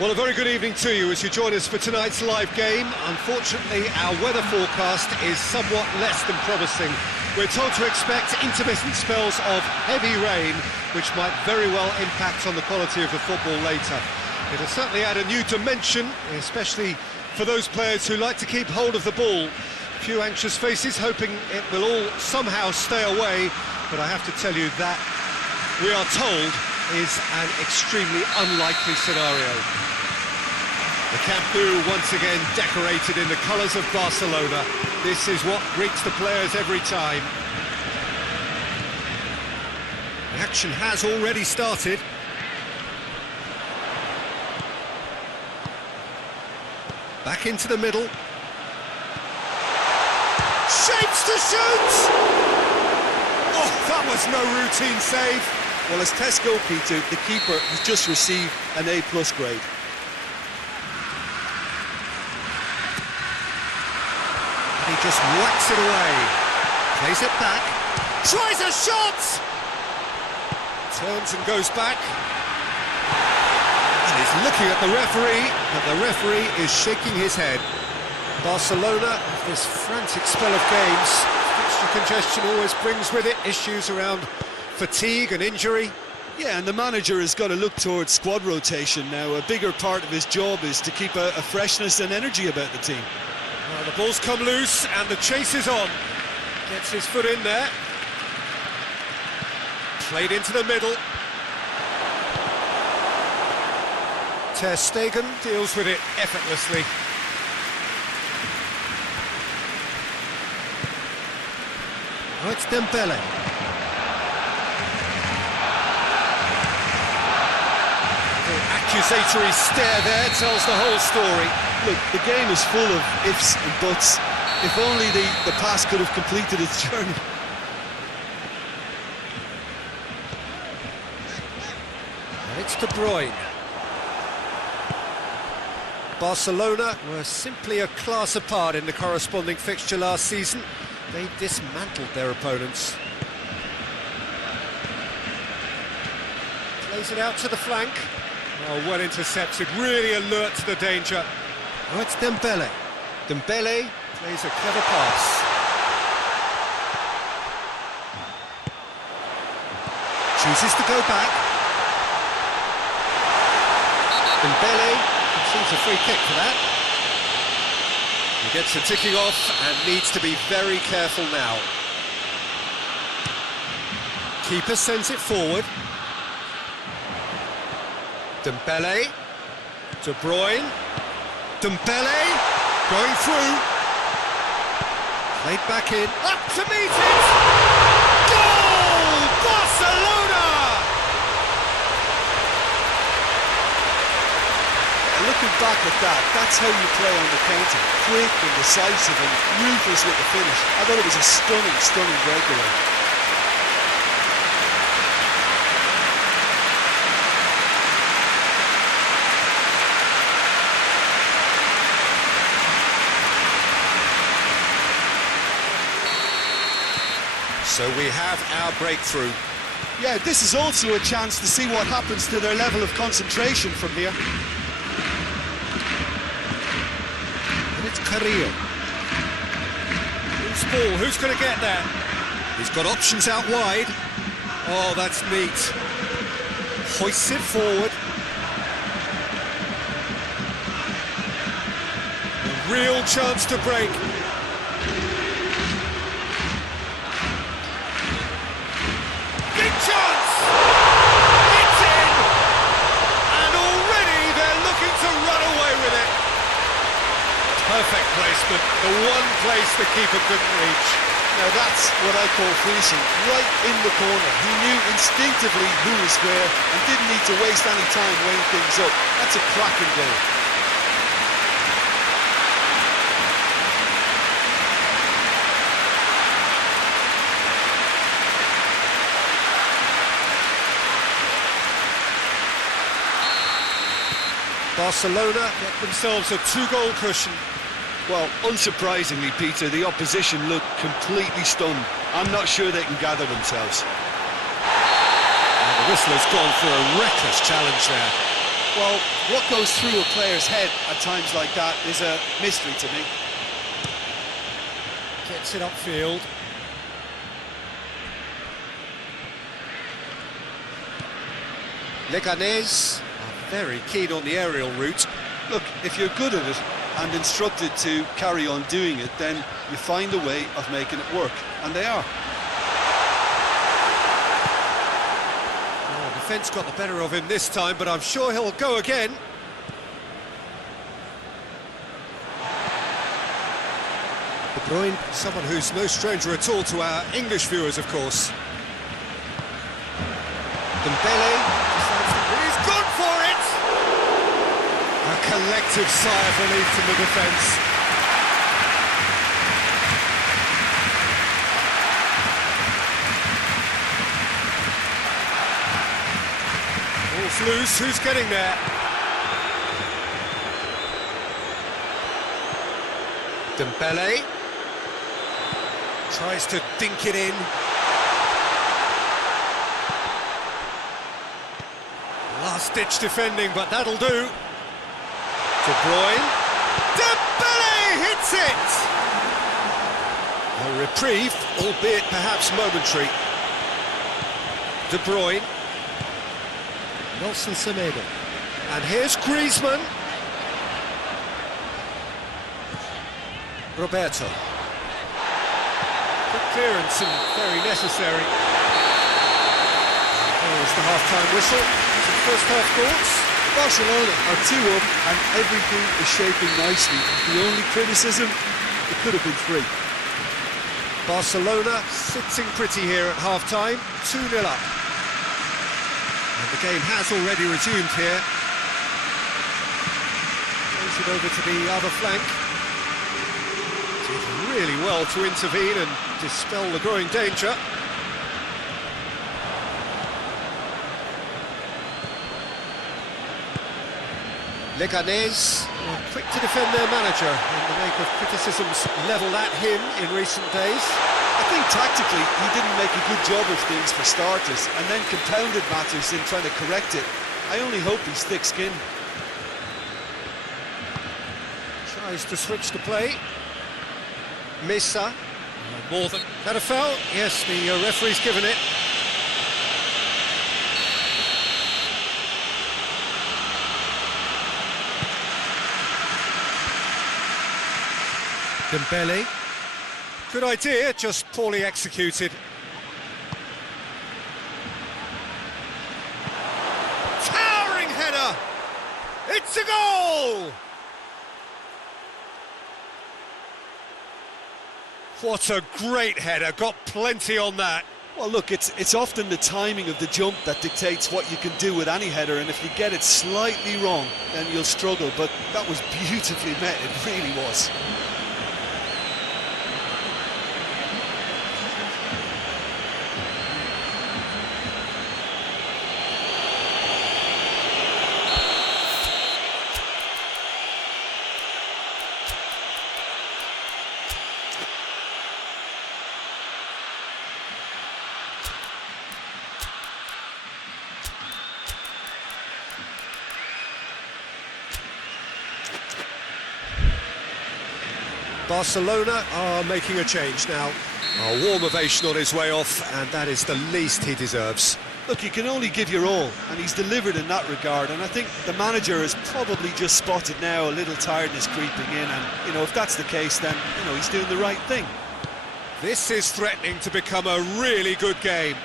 Well, a very good evening to you as you join us for tonight's live game. Unfortunately, our weather forecast is somewhat less than promising. We're told to expect intermittent spells of heavy rain, which might very well impact on the quality of the football later. It'll certainly add a new dimension, especially for those players who like to keep hold of the ball. A few anxious faces hoping it will all somehow stay away, but I have to tell you that we are told is an extremely unlikely scenario. The Camp Nou once again decorated in the colours of Barcelona. This is what greets the players every time. The action has already started. Back into the middle. Shapes to shoot! Oh, that was no routine save. Well, as test goalkeeper, the keeper has just received an A+ grade. He just whacks it away. Plays it back. Tries a shot! Turns and goes back. And he's looking at the referee, and the referee is shaking his head. Barcelona, this frantic spell of games, fixture congestion always brings with it issues around fatigue and injury. Yeah, and the manager has got to look towards squad rotation now. A bigger part of his job is to keep a freshness and energy about the team. Well, the ball's come loose and the chase is on. Gets his foot in there. Played into the middle. Ter Stegen deals with it effortlessly. Oh, it's Dembele. Accusatory stare there tells the whole story. Look, the game is full of ifs and buts. If only the pass could have completed its journey. And it's De Bruyne. Barcelona were simply a class apart in the corresponding fixture last season. They dismantled their opponents. Plays it out to the flank. Oh, well intercepted, really alert to the danger. Oh, it's Dembele. Dembele plays a clever pass. Chooses to go back. Dembele conceives a free kick for that. He gets the ticking off and needs to be very careful now. Keeper sends it forward. Dembele, De Bruyne, Dembele, going through, played back in, up to meet it, goal, Barcelona! And looking back at that, that's how you play on the counter, quick and decisive and ruthless with the finish. I thought it was a stunning breakaway. So we have our breakthrough. Yeah, this is also a chance to see what happens to their level of concentration from here. And it's Carrillo. Loose ball, who's going to get there? He's got options out wide. Oh, that's neat. Hoists it forward. A real chance to break. Chance! It's in! And already they're looking to run away with it. Perfect placement, the one place the keeper couldn't reach. Now that's what I call finishing, right in the corner. He knew instinctively who was where and didn't need to waste any time weighing things up. That's a cracking goal. Barcelona get themselves a 2-goal cushion. Well, unsurprisingly, Peter, the opposition look completely stunned. I'm not sure they can gather themselves. And the whistler's gone for a reckless challenge there. Well, what goes through a player's head at times like that is a mystery to me. Gets it upfield. Leganes are very keen on the aerial route. Look, if you're good at it and instructed to carry on doing it, then you find a way of making it work, and they are. Oh, defence got the better of him this time, but I'm sure he'll go again. De Bruyne, someone who's no stranger at all to our English viewers, of course. Dembele. He's gone for it! A collective sigh of relief from the defence. Ball's loose, who's getting there? Dembele tries to dink it in. Last-ditch defending, but that'll do. De Bruyne. Dembele hits it! A reprieve, albeit perhaps momentary. De Bruyne. Nelson Semedo. And here's Griezmann. Roberto. Good clearance and very necessary. There's the half-time whistle. First half thoughts? Barcelona are 2 up and everything is shaping nicely. The only criticism, it could have been 3. Barcelona sitting pretty here at half-time, 2-0 up. And the game has already resumed here. Throws it over to the other flank. Did really well to intervene and dispel the growing danger. Leganes were quick to defend their manager in the wake of criticisms levelled at him in recent days. I think tactically he didn't make a good job of things for starters, and then compounded matters in trying to correct it. I only hope he's thick-skinned. Tries to switch the play. Mesa. More than that a foul? Yes, the referee's given it. Dembele. Good idea, just poorly executed. Towering header! It's a goal! What a great header, got plenty on that. Well, look, it's often the timing of the jump that dictates what you can do with any header, and if you get it slightly wrong, then you'll struggle, but that was beautifully met, it really was. Barcelona are making a change now. A warm ovation on his way off, and that is the least he deserves. Look, you can only give your all, and he's delivered in that regard, and I think the manager has probably just spotted now a little tiredness creeping in, and, you know, if that's the case, then, you know, he's doing the right thing. This is threatening to become a really good game.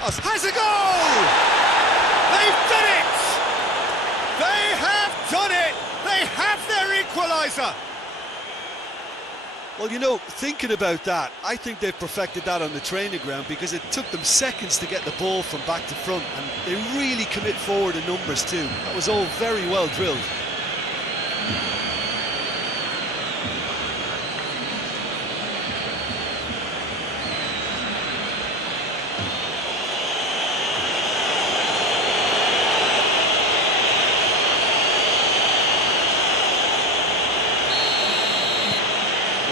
Has a goal! They've done it! They have done it! They have their equaliser! Well, you know, thinking about that, I think they've perfected that on the training ground, because it took them seconds to get the ball from back to front, and they really commit forward in numbers too. That was all very well drilled.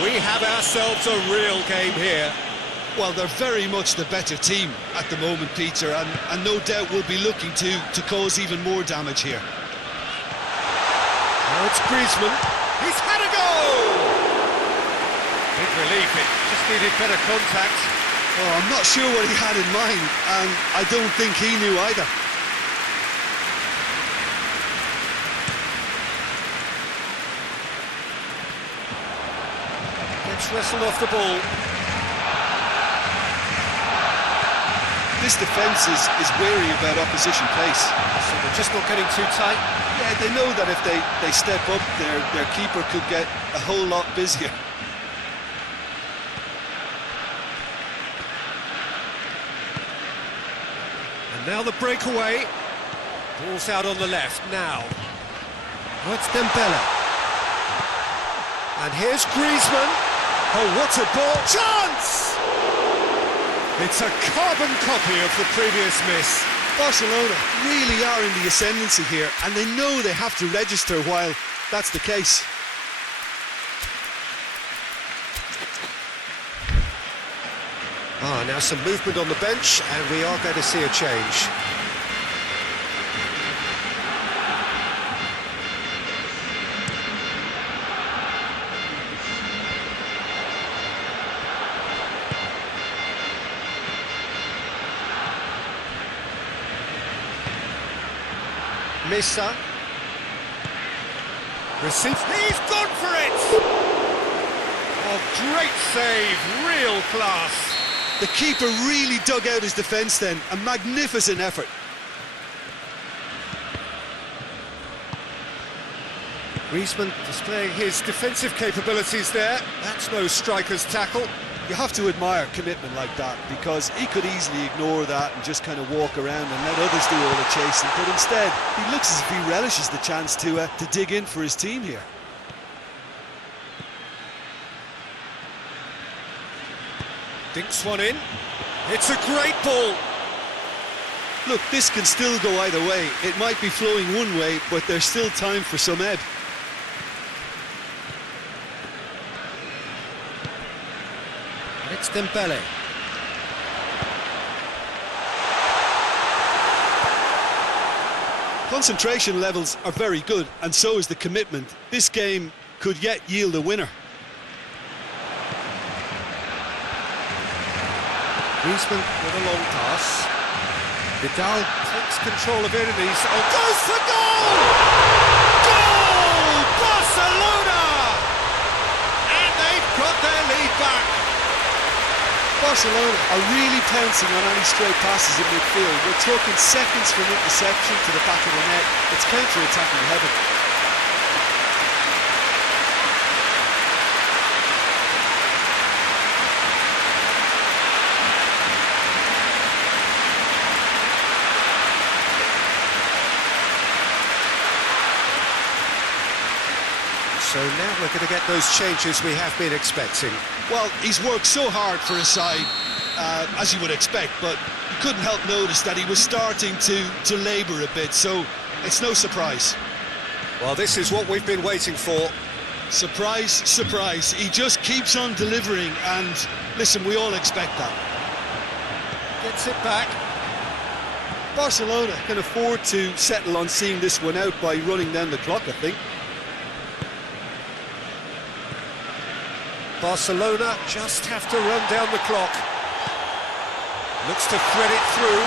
We have ourselves a real game here. Well, they're very much the better team at the moment, Peter, and no doubt will be looking to cause even more damage here. Oh, it's Griezmann. He's had a go! Big relief, it just needed better contact. Oh, I'm not sure what he had in mind, and I don't think he knew either. Gets wrestled off the ball. This defence is wary about opposition pace. So they're just not getting too tight. Yeah, they know that if they step up, their keeper could get a whole lot busier. And now the breakaway. Ball's out on the left now. Oh, it's Dembele. And here's Griezmann. Oh, what a ball. Chance! It's a carbon copy of the previous miss. Barcelona really are in the ascendancy here, and they know they have to register while that's the case. Now some movement on the bench, and we are going to see a change. Missa receives. He's gone for it! Oh, great save, real class. The keeper really dug out his defence then, a magnificent effort. Griezmann displaying his defensive capabilities there. That's no striker's tackle. You have to admire commitment like that, because he could easily ignore that and just kind of walk around and let others do all the chasing, but instead he looks as if he relishes the chance to dig in for his team here. Dinks one in. It's a great ball. Look, this can still go either way. It might be flowing one way, but there's still time for some ebb. It's Dembele. Concentration levels are very good, and so is the commitment. This game could yet yield a winner. Griezmann with a long pass. Vidal takes control of it and he's goes for goal! Goal! Barcelona! And they've got their lead back. Barcelona are really pouncing on any stray passes in midfield. We're talking seconds from interception to the back of the net. It's counter-attacking heaven. So now we're going to get those changes we have been expecting. Well, he's worked so hard for his side, as you would expect, but you couldn't help notice that he was starting to labour a bit, so it's no surprise. Well, this is what we've been waiting for. Surprise, surprise. He just keeps on delivering, and listen, we all expect that. Gets it back. Barcelona can afford to settle on seeing this one out by running down the clock, I think. Barcelona just have to run down the clock. Looks to thread it through.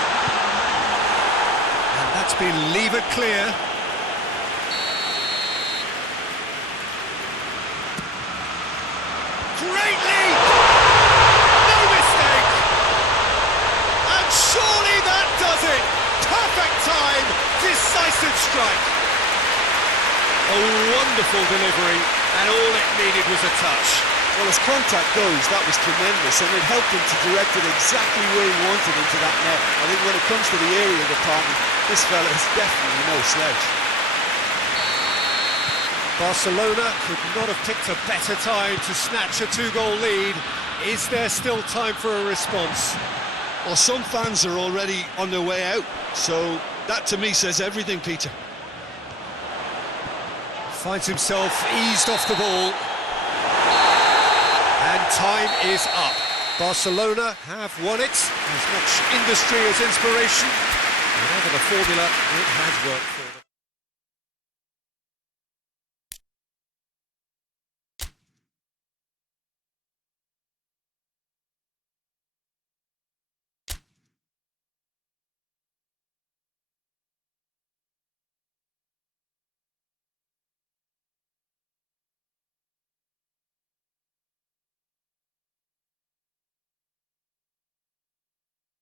And that's been levered clear. Great lead! No mistake! And surely that does it! Perfect time, decisive strike. A wonderful delivery, and all it needed was a touch. Well, as contact goes, that was tremendous, and it helped him to direct it exactly where he wanted into that net. I think when it comes to the area department, this fella is definitely no sledge. Barcelona could not have picked a better time to snatch a two-goal lead. Is there still time for a response? Well, some fans are already on their way out, so that to me says everything, Peter. Finds himself eased off the ball. And time is up. Barcelona have won it. As much industry as inspiration. Whatever the formula, it has worked for them.